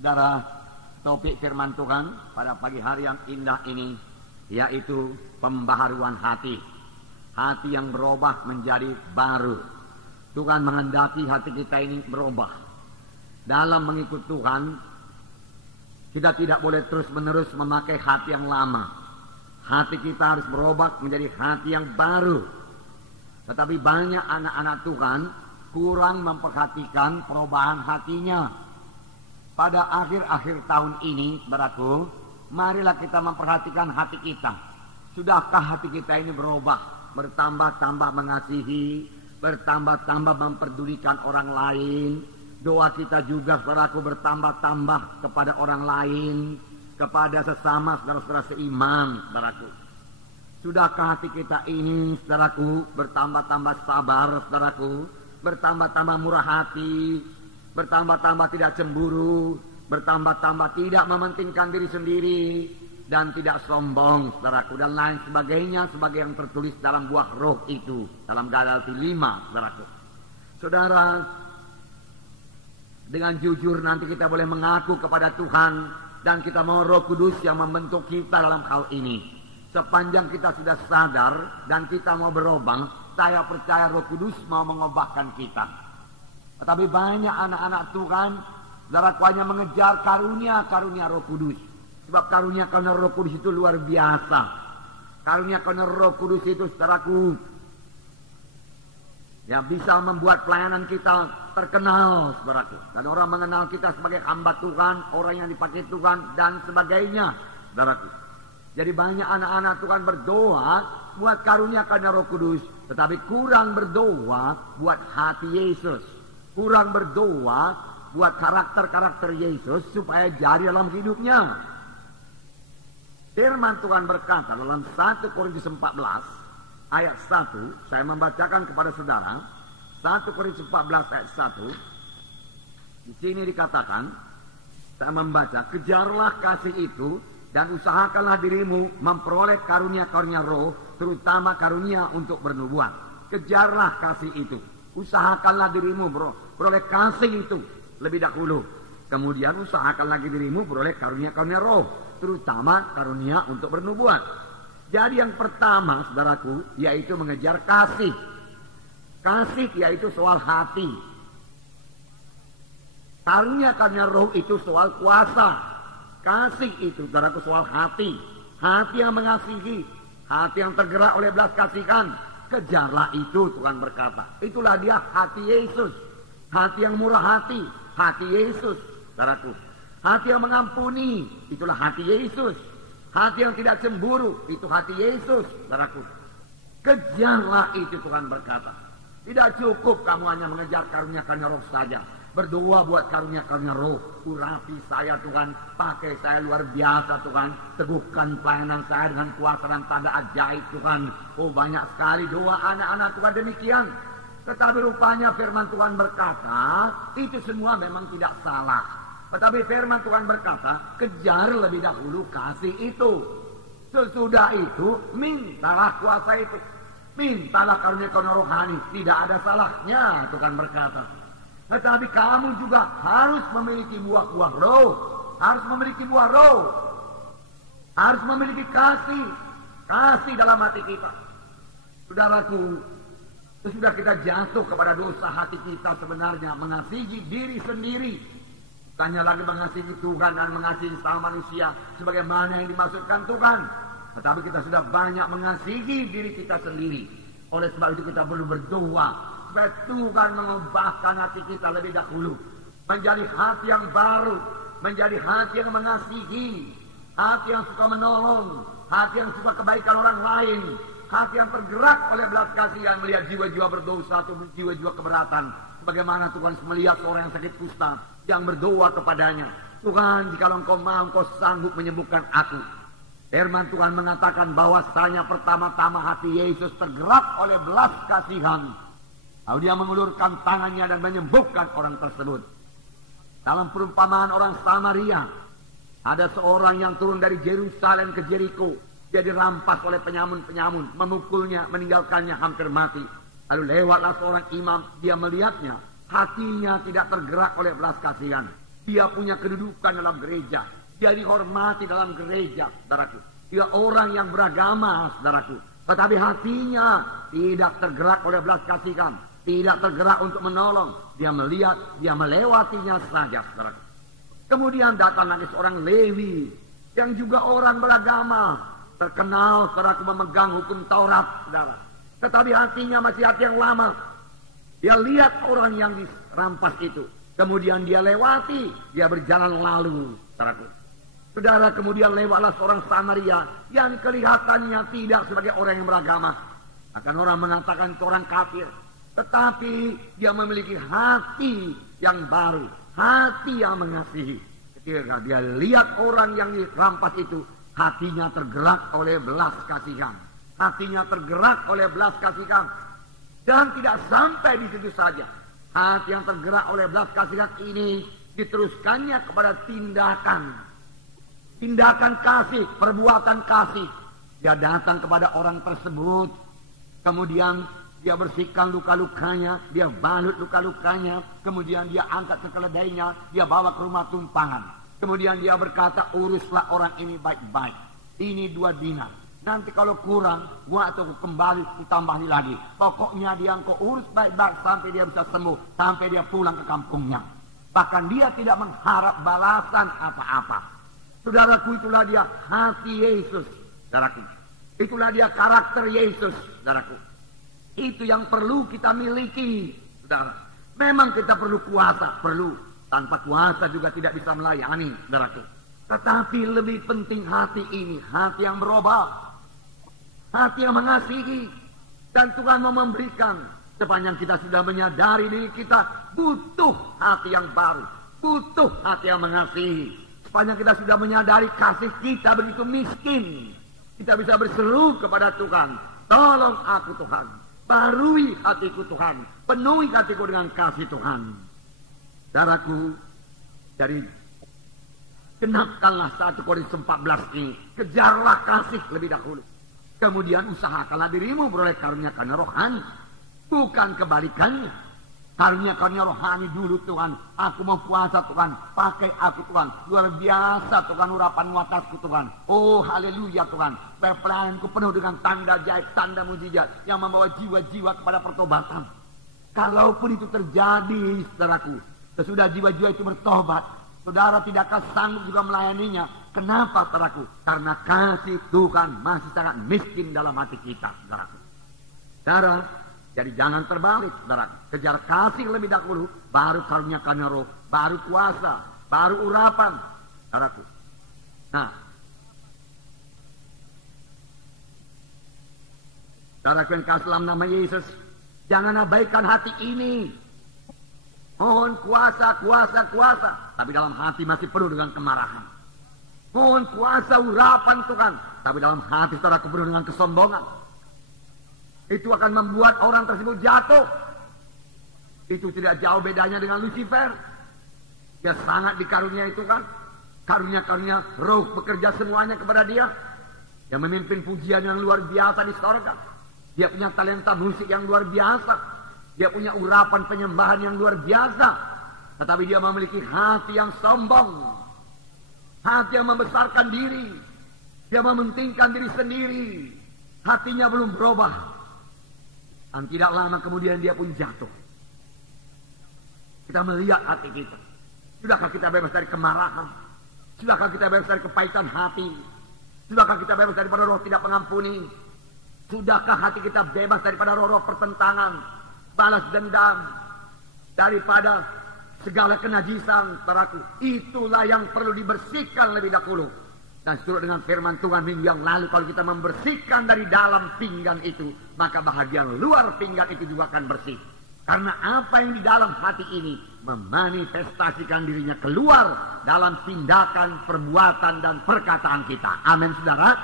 Saudara, topik firman Tuhan pada pagi hari yang indah ini yaitu pembaharuan hati. Hati yang berubah menjadi baru. Tuhan menghendaki hati kita ini berubah. Dalam mengikut Tuhan, kita tidak boleh terus-menerus memakai hati yang lama. Hati kita harus berubah menjadi hati yang baru. Tetapi banyak anak-anak Tuhan kurang memperhatikan perubahan hatinya. Pada akhir-akhir tahun ini, saudaraku, marilah kita memperhatikan hati kita. Sudahkah hati kita ini berubah? Bertambah-tambah mengasihi, bertambah-tambah memperdulikan orang lain. Doa kita juga, saudaraku, bertambah-tambah kepada orang lain, kepada sesama saudara-saudara seiman, saudaraku. Sudahkah hati kita ini, saudaraku, bertambah-tambah sabar, saudaraku, bertambah-tambah murah hati, bertambah-tambah tidak cemburu, bertambah-tambah tidak mementingkan diri sendiri, dan tidak sombong, saudaraku, dan lain sebagainya, sebagai yang tertulis dalam buah roh itu, dalam Galati 5, saudaraku. Saudara, dengan jujur nanti kita boleh mengaku kepada Tuhan, dan kita mau Roh Kudus yang membentuk kita dalam hal ini. Sepanjang kita sudah sadar dan kita mau berubah, saya percaya Roh Kudus mau mengubahkan kita. Tetapi banyak anak-anak Tuhan, saudaraku, hanya mengejar karunia-karunia Roh Kudus. Sebab karunia-karunia Roh Kudus itu luar biasa. Karunia-karunia Roh Kudus itu, saudaraku, ya bisa membuat pelayanan kita terkenal, saudaraku. Dan orang mengenal kita sebagai hamba Tuhan, orang yang dipakai Tuhan, dan sebagainya, saudaraku. Jadi banyak anak-anak Tuhan berdoa buat karunia-karunia Roh Kudus, tetapi kurang berdoa buat hati Yesus. Kurang berdoa buat karakter-karakter Yesus supaya jadi dalam hidupnya. Firman Tuhan berkata dalam 1 Korintus 14 ayat 1, saya membacakan kepada saudara. 1 Korintus 14 ayat 1. Di sini dikatakan, saya membaca, kejarlah kasih itu dan usahakanlah dirimu memperoleh karunia-karunia roh, terutama karunia untuk bernubuat. Kejarlah kasih itu. Usahakanlah dirimu beroleh kasih itu lebih dahulu. Kemudian usahakan lagi dirimu beroleh karunia-karunia roh, terutama karunia untuk bernubuat. Jadi yang pertama, saudaraku, yaitu mengejar kasih. Kasih yaitu soal hati. Karunia-karunia roh itu soal kuasa. Kasih itu, saudaraku, soal hati. Hati yang mengasihi, hati yang tergerak oleh belas kasihan. Kejarlah itu, Tuhan berkata. Itulah dia hati Yesus. Hati yang murah hati Yesus, saudaraku. Hati yang mengampuni, itulah hati Yesus. Hati yang tidak cemburu, itu hati Yesus, saudaraku. Kejarlah itu, Tuhan berkata. Tidak cukup kamu hanya mengejar karunia-karunia roh saja. Berdoa buat karunia-karunia roh. Urapi saya, Tuhan, pakai saya luar biasa, Tuhan. Teguhkan pelayanan saya dengan kuasa dan tanda ajaib, Tuhan. Oh, banyak sekali doa anak-anak Tuhan demikian. Tetapi rupanya firman Tuhan berkata, itu semua memang tidak salah. Tetapi firman Tuhan berkata, kejar lebih dahulu kasih itu. Sesudah itu, mintalah kuasa itu. Mintalah karunia-karunia rohani. Tidak ada salahnya, Tuhan berkata. Tetapi kamu juga harus memiliki buah-buah roh. Harus memiliki buah roh. Harus memiliki kasih. Kasih dalam hati kita. Saudaraku, sesudah kita jatuh kepada dosa, hati kita sebenarnya mengasihi diri sendiri. Bukannya lagi mengasihi Tuhan dan mengasihi sama manusia sebagaimana yang dimaksudkan Tuhan. Tetapi kita sudah banyak mengasihi diri kita sendiri. Oleh sebab itu kita perlu berdoa supaya Tuhan mengubahkan hati kita lebih dahulu. Menjadi hati yang baru. Menjadi hati yang mengasihi. Hati yang suka menolong. Hati yang suka kebaikan orang lain. Hati yang tergerak oleh belas kasihan melihat jiwa-jiwa berdosa atau jiwa-jiwa keberatan. Bagaimana Tuhan melihat seorang yang sakit kusta, yang berdoa kepadanya, Tuhan, jikalau engkau mau, engkau sanggup menyembuhkan aku. Firman Tuhan mengatakan bahwasanya pertama-tama hati Yesus tergerak oleh belas kasihan. Lalu dia mengulurkan tangannya dan menyembuhkan orang tersebut. Dalam perumpamaan orang Samaria, ada seorang yang turun dari Yerusalem ke Jericho. Dia dirampas oleh penyamun-penyamun, memukulnya, meninggalkannya hampir mati. Lalu lewatlah seorang imam, dia melihatnya, hatinya tidak tergerak oleh belas kasihan. Dia punya kedudukan dalam gereja. Dia dihormati dalam gereja, saudaraku. Dia orang yang beragama, saudaraku. Tetapi hatinya tidak tergerak oleh belas kasihan. Tidak tergerak untuk menolong. Dia melihat, dia melewatinya saja, saudaraku. Kemudian datang lagi seorang Lewi. Yang juga orang beragama. Terkenal, saudaraku, memegang hukum Taurat, saudara. Tetapi hatinya masih hati yang lama. Dia lihat orang yang dirampas itu. Kemudian dia lewati, dia berjalan lalu, saudaraku. Saudara, kemudian lewatlah seorang Samaria yang kelihatannya tidak sebagai orang yang beragama. Akan orang mengatakan itu orang kafir. Tetapi dia memiliki hati yang baru, hati yang mengasihi. Ketika dia lihat orang yang dirampas itu, hatinya tergerak oleh belas kasihan. Hatinya tergerak oleh belas kasihan. Dan tidak sampai di situ saja. Hati yang tergerak oleh belas kasihan ini diteruskannya kepada tindakan. Tindakan kasih, perbuatan kasih. Dia datang kepada orang tersebut. Kemudian dia bersihkan luka-lukanya. Dia balut luka-lukanya. Kemudian dia angkat ke keledainya. Dia bawa ke rumah tumpangan. Kemudian dia berkata, uruslah orang ini baik-baik. Ini 2 dinar. Nanti kalau kurang, gua atau kembali kutambahi lagi. Pokoknya dia engkau urus baik-baik sampai dia bisa sembuh, sampai dia pulang ke kampungnya. Bahkan dia tidak mengharap balasan apa-apa. Saudaraku, itulah dia hati Yesus, saudaraku. Itulah dia karakter Yesus, saudaraku. Itu yang perlu kita miliki, saudara. Memang kita perlu kuasa, perlu. Tanpa kuasa juga tidak bisa melayani, saudaraku. Tetapi lebih penting hati ini, hati yang berubah. Hati yang mengasihi. Dan Tuhan mau memberikan. Sepanjang kita sudah menyadari diri kita butuh hati yang baru. Butuh hati yang mengasihi. Sepanjang kita sudah menyadari kasih kita begitu miskin. Kita bisa berseru kepada Tuhan. Tolong aku Tuhan. Barui hatiku Tuhan. Penuhi hatiku dengan kasih Tuhan. Saudaraku, dari genapkanlah 1 Korintus 14 ini. Kejarlah kasih lebih dahulu. Kemudian usahakanlah dirimu beroleh karunia-karunia rohani. Bukan kebalikannya. Karunia-karunia rohani dulu Tuhan. Aku mau puasa Tuhan. Pakai aku Tuhan. Luar biasa Tuhan urapan atasku Tuhan. Oh haleluya Tuhan. Pelayananku penuh dengan tanda jaib, tanda mujizat. Yang membawa jiwa-jiwa kepada pertobatan. Kalaupun itu terjadi, saudaraku. Sesudah jiwa-jiwa itu bertobat. Saudara tidakkah sanggup juga melayaninya? Kenapa, saudaraku? Karena kasih Tuhan masih sangat miskin dalam hati kita, saudaraku. Saudara, jadi jangan terbalik, saudaraku. Kejar kasih lebih dahulu, baru karunia-karunia roh, baru kuasa, baru urapan, saudaraku. Nah, saudaraku yang kasih dalam nama Yesus, jangan abaikan hati ini. Mohon kuasa, kuasa, kuasa. Tapi dalam hati masih penuh dengan kemarahan. Mohon kuasa urapan Tuhan. Tapi dalam hati saudaraku penuh dengan kesombongan. Itu akan membuat orang tersebut jatuh. Itu tidak jauh bedanya dengan Lucifer. Dia sangat dikaruniai Tuhan. Karunia-karunia roh bekerja semuanya kepada dia. Dia memimpin pujian yang luar biasa di sorga. Dia punya talenta musik yang luar biasa. Dia punya urapan penyembahan yang luar biasa. Tetapi dia memiliki hati yang sombong. Hati yang membesarkan diri. Dia mementingkan diri sendiri. Hatinya belum berubah. Dan tidak lama kemudian dia pun jatuh. Kita melihat hati kita. Sudahkah kita bebas dari kemarahan? Sudahkah kita bebas dari kepahitan hati? Sudahkah kita bebas daripada roh tidak mengampuni? Sudahkah hati kita bebas daripada roh-roh pertentangan? Balas dendam, daripada segala kenajisan, saudaraku. Itulah yang perlu dibersihkan lebih dahulu. Dan seturut dengan firman Tuhan minggu yang lalu, kalau kita membersihkan dari dalam pinggan itu, maka bahagian luar pinggan itu juga akan bersih. Karena apa yang di dalam hati ini memanifestasikan dirinya keluar dalam tindakan, perbuatan, dan perkataan kita. Amin, saudara.